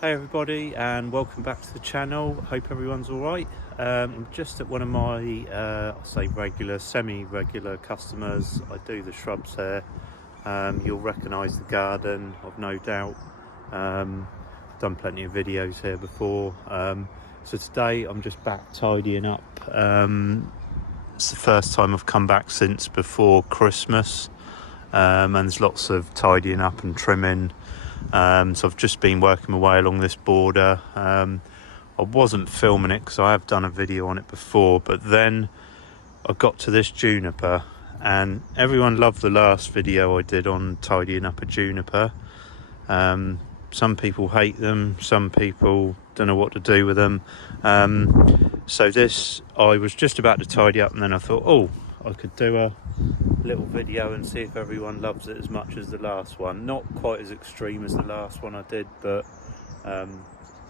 Hey everybody, and welcome back to the channel. Hope everyone's alright. I'm just at one of my regular, semi-regular customers. I do the shrubs here. You'll recognise the garden, I've no doubt. Done plenty of videos here before. So today I'm just back tidying up. It's the first time I've come back since before Christmas, and there's lots of tidying up and trimming. So I've just been working my way along this border. I wasn't filming it because I have done a video on it before, but then I got to this juniper and everyone loved the last video I did on tidying up a juniper. Some people hate them, some people don't know what to do with them. So this, I was just about to tidy up, and then I thought, oh, I could do a little video and see if everyone loves it as much as the last one. Not quite as extreme as the last one I did, but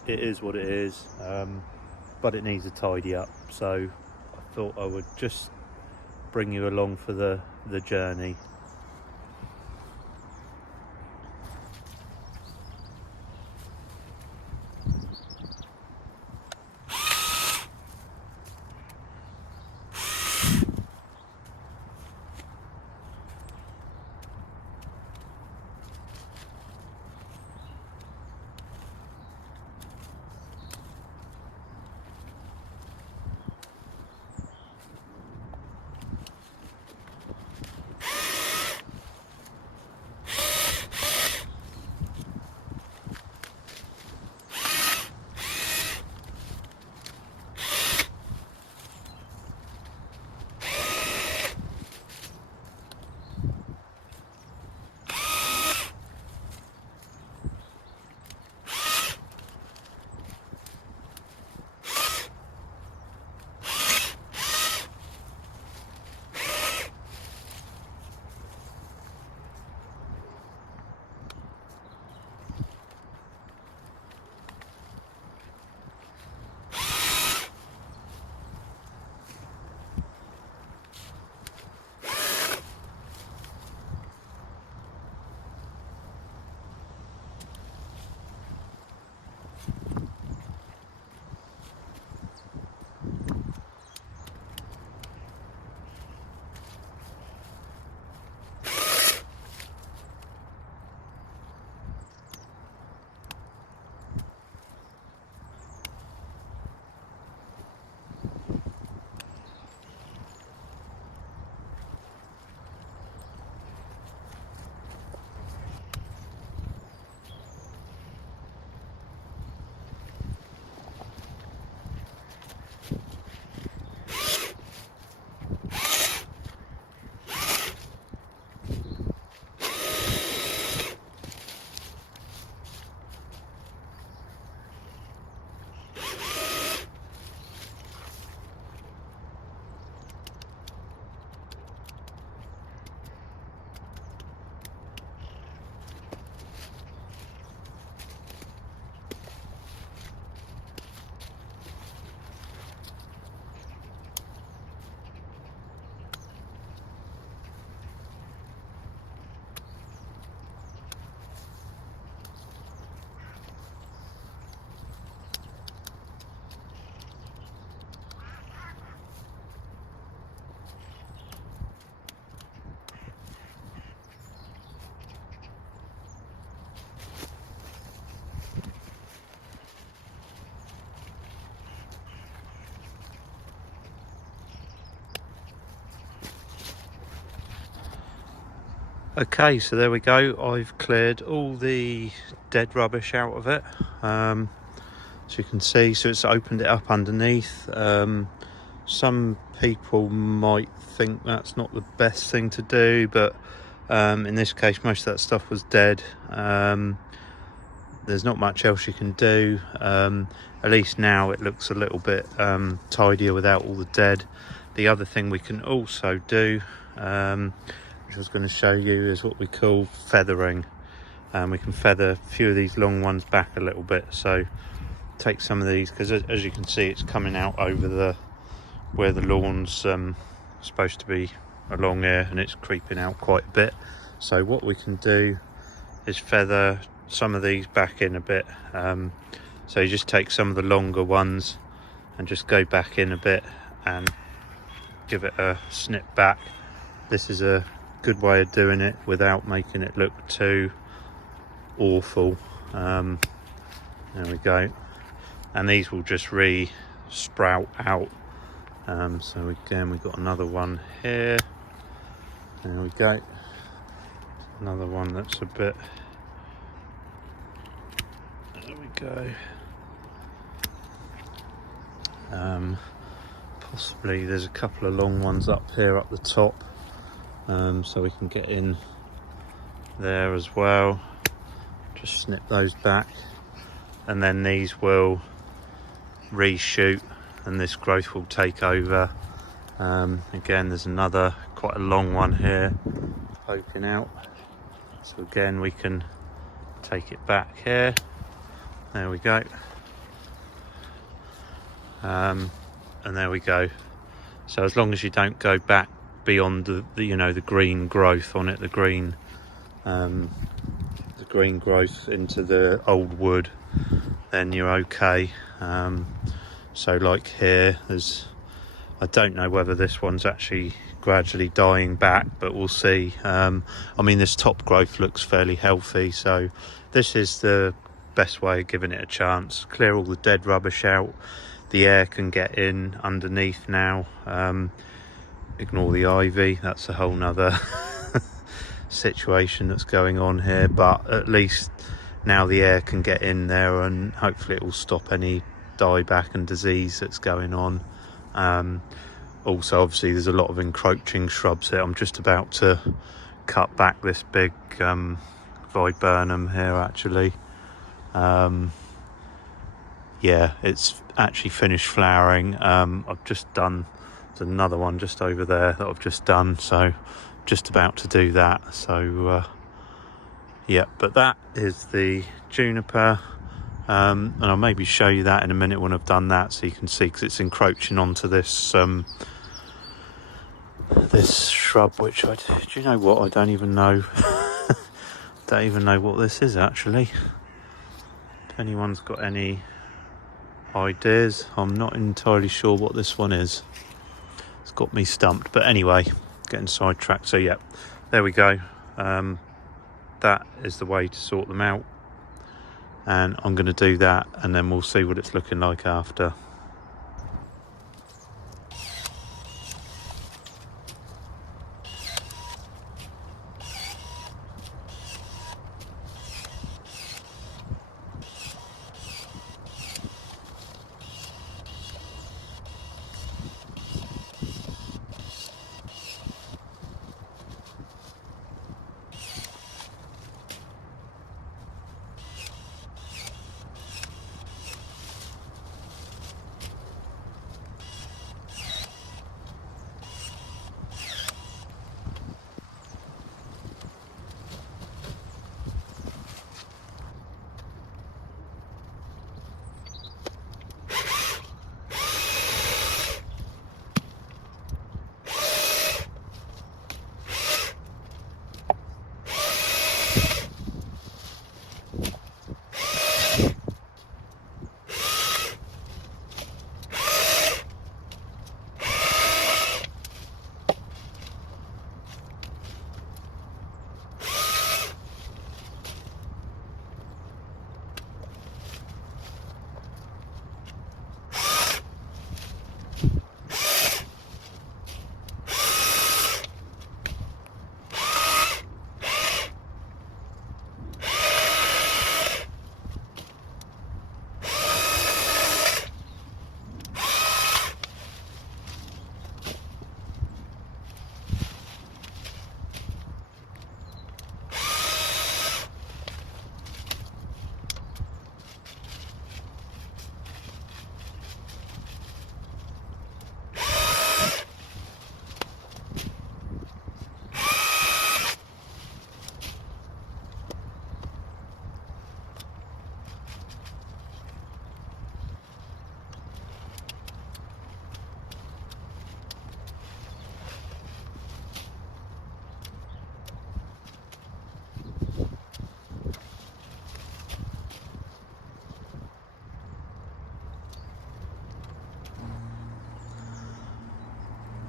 it is what it is. But it needs a tidy up, so I thought I would just bring you along for the journey. Okay, so there we go. I've cleared all the dead rubbish out of it. So you can see, so it's opened it up underneath. Some people might think that's not the best thing to do, but in this case, most of that stuff was dead. There's not much else you can do. At least now it looks a little bit tidier without all the dead. The other thing we can also do, which I was going to show you, is what we call feathering. We can feather a few of these long ones back a little bit. So take some of these, because as you can see, it's coming out over where the lawn's supposed to be along here, and it's creeping out quite a bit. So what we can do is feather some of these back in a bit. So you just take some of the longer ones and just go back in a bit and give it a snip back. This is a good way of doing it without making it look too awful. There we go. And these will just sprout out. So again, we've got another one here. There we go. Another one that's a bit. There we go. Possibly there's a couple of long ones up here up the top, so we can get in there as well. Just snip those back, and then these will reshoot and this growth will take over. Again, there's another quite a long one here poking out, so again we can take it back here. There we go. And there we go. So as long as you don't go back beyond the green growth on it, the green growth into the old wood, then you're okay. So like here, I don't know whether this one's actually gradually dying back, but we'll see. I mean, this top growth looks fairly healthy, so this is the best way of giving it a chance. Clear all the dead rubbish out. The air can get in underneath now. Ignore the ivy, that's a whole nother situation that's going on here, but at least now the air can get in there and hopefully it will stop any dieback and disease that's going on. Also, obviously there's a lot of encroaching shrubs here. I'm just about to cut back this big Viburnum here actually. Yeah, it's actually finished flowering. I've just done, there's another one just over there that I've just done, so just about to do that. So yeah, but that is the Juniper, and I'll maybe show you that in a minute when I've done that, so you can see, because it's encroaching onto this this shrub, which do you know what, I don't even know. Don't even know what this is actually. If anyone's got any ideas, I'm not entirely sure what this one is. It's got me stumped, but anyway, getting sidetracked. So yeah, there we go. That is the way to sort them out, and I'm going to do that, and then we'll see what it's looking like after.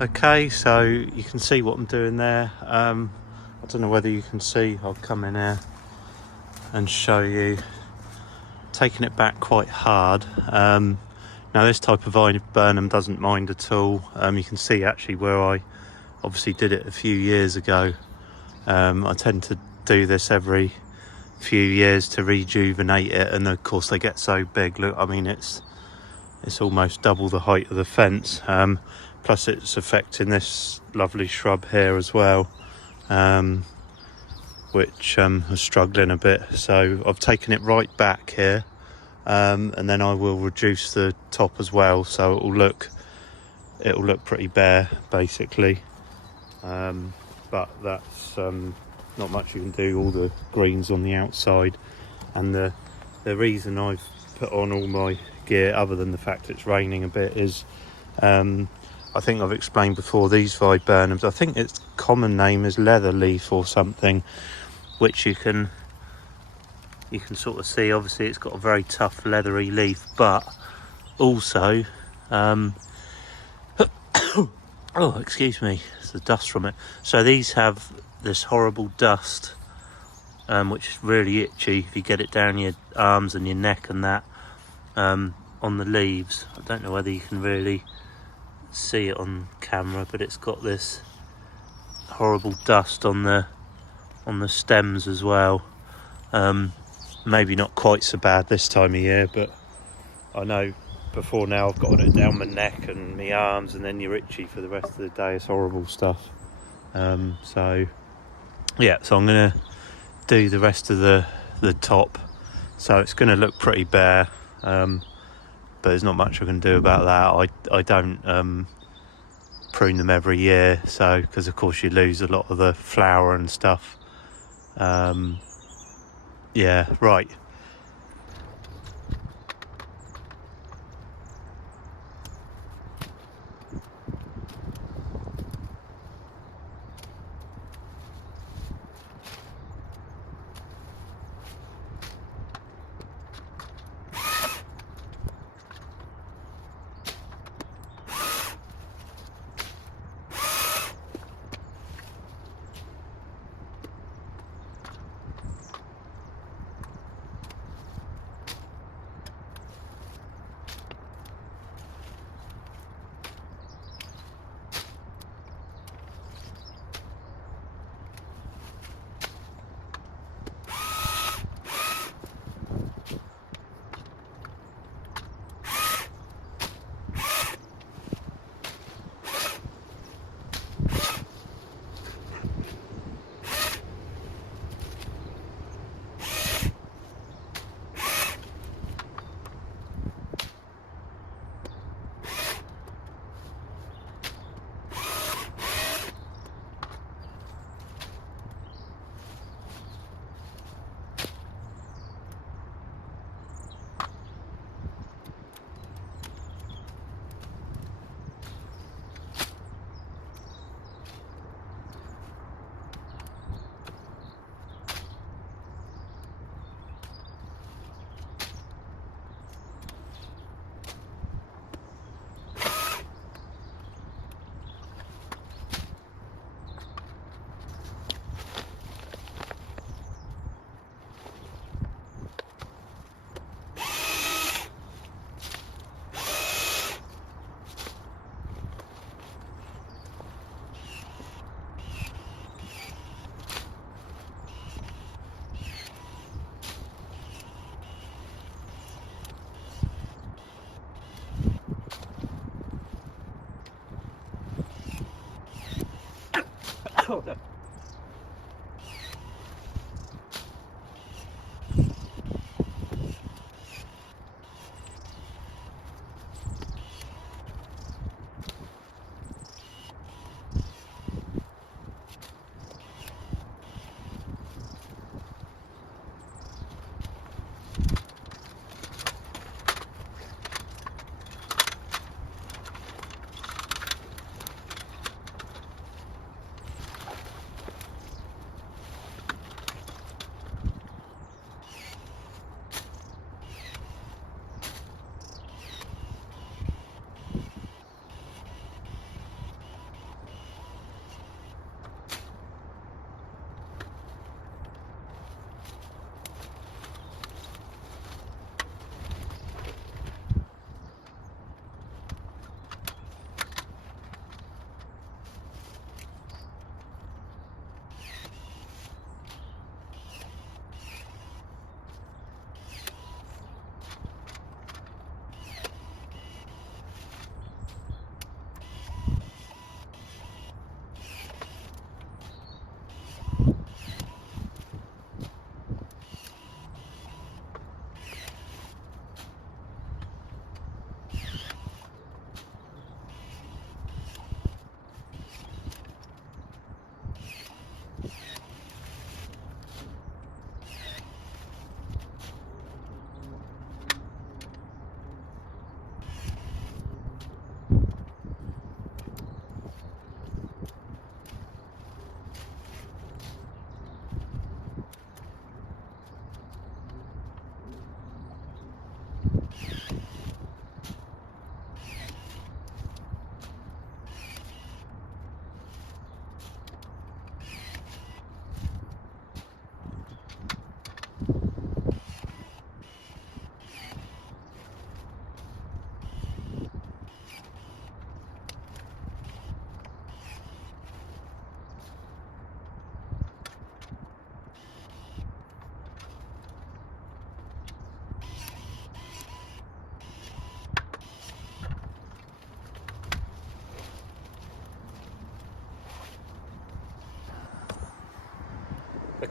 Okay, so you can see what I'm doing there. I don't know whether you can see. I'll come in here and show you. Taking it back quite hard. Now this type of Viburnum doesn't mind at all. You can see actually where I obviously did it a few years ago. I tend to do this every few years to rejuvenate it, and of course they get so big. Look, I mean it's almost double the height of the fence. Plus it's affecting this lovely shrub here as well, which is struggling a bit. So I've taken it right back here, and then I will reduce the top as well, so it'll look pretty bare basically. But that's not much you can do. All the greens on the outside, and the reason I've put on all my gear, other than the fact it's raining a bit, is I think I've explained before, these Viburnums, I think its common name is leather leaf or something, which you can sort of see. Obviously it's got a very tough leathery leaf, but also oh, excuse me, it's the dust from it. So these have this horrible dust, which is really itchy if you get it down your arms and your neck and that, on the leaves. I don't know whether you can really see it on camera, but it's got this horrible dust on the stems as well. Maybe not quite so bad this time of year, but I know before now I've gotten it down my neck and my arms, and then you're itchy for the rest of the day. It's horrible stuff. So I'm gonna do the rest of the top, so it's gonna look pretty bare, but there's not much I can do about that. I don't prune them every year, so because of course you lose a lot of the flower and stuff. Right.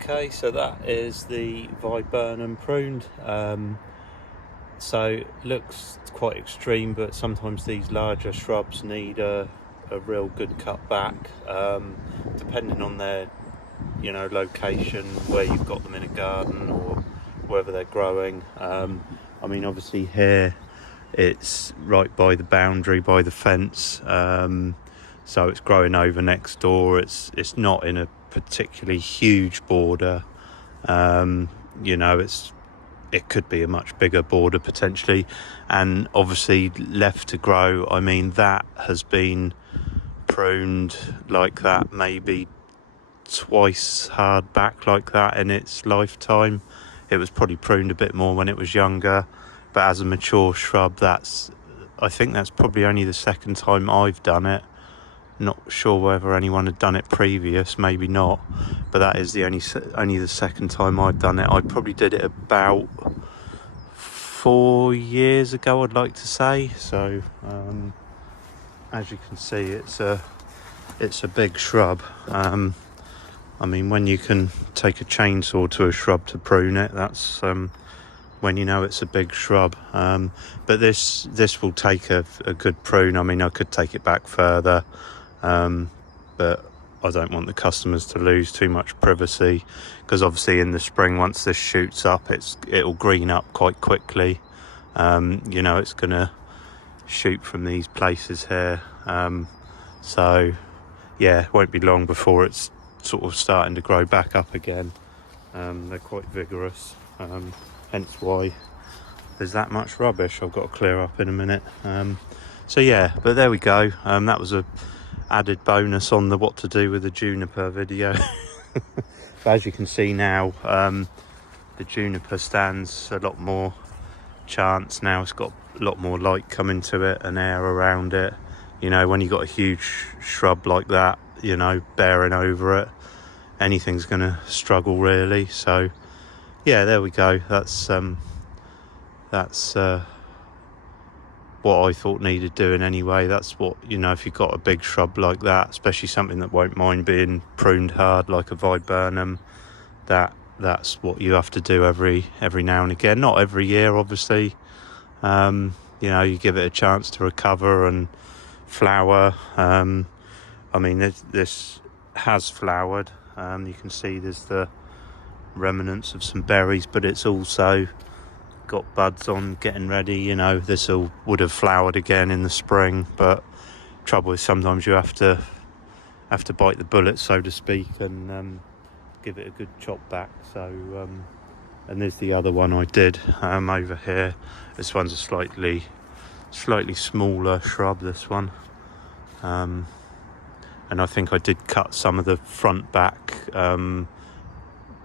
Okay, so that is the Viburnum pruned. So it looks quite extreme, but sometimes these larger shrubs need a real good cut back, depending on their location, where you've got them in a garden or wherever they're growing. I mean, obviously here it's right by the boundary, by the fence, so it's growing over next door. It's not in a particularly huge border. It could be a much bigger border potentially, and obviously left to grow. I mean, that has been pruned like that maybe twice hard back like that in its lifetime. It was probably pruned a bit more when it was younger, but as a mature shrub, I think that's probably only the second time I've done it. Not sure whether anyone had done it previous, maybe not, but that is only the second time I've done it. I probably did it about 4 years ago, I'd like to say. So as you can see, it's a big shrub. I mean, when you can take a chainsaw to a shrub to prune it, that's when you know it's a big shrub. But this will take a good prune. I mean, I could take it back further, but I don't want the customers to lose too much privacy, because obviously in the spring, once this shoots up, it'll green up quite quickly. It's going to shoot from these places here. So yeah, it won't be long before it's sort of starting to grow back up again. They're quite vigorous, hence why there's that much rubbish I've got to clear up in a minute. So yeah, but there we go. That was a added bonus on the what to do with the juniper video. But as you can see now, the juniper stands a lot more chance now. It's got a lot more light coming to it and air around it. When you've got a huge shrub like that, bearing over it, anything's going to struggle really. So yeah, there we go. That's what I thought needed doing anyway. That's what, if you've got a big shrub like that, especially something that won't mind being pruned hard like a Viburnum, that's what you have to do every now and again. Not every year, obviously. You give it a chance to recover and flower. I mean, this has flowered. You can see there's the remnants of some berries, but it's also got buds on, getting ready. This would have flowered again in the spring, but trouble is sometimes you have to bite the bullet, so to speak, and give it a good chop back. So and there's the other one I did over here. This one's a slightly smaller shrub, this one, and I think I did cut some of the front back,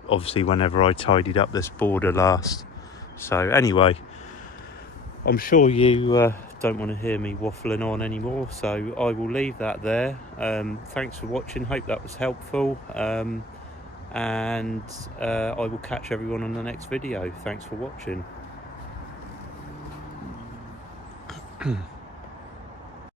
obviously whenever I tidied up this border last. So anyway, I'm sure you don't want to hear me waffling on anymore, so I will leave that there. Thanks for watching, hope that was helpful, and I will catch everyone on the next video. Thanks for watching.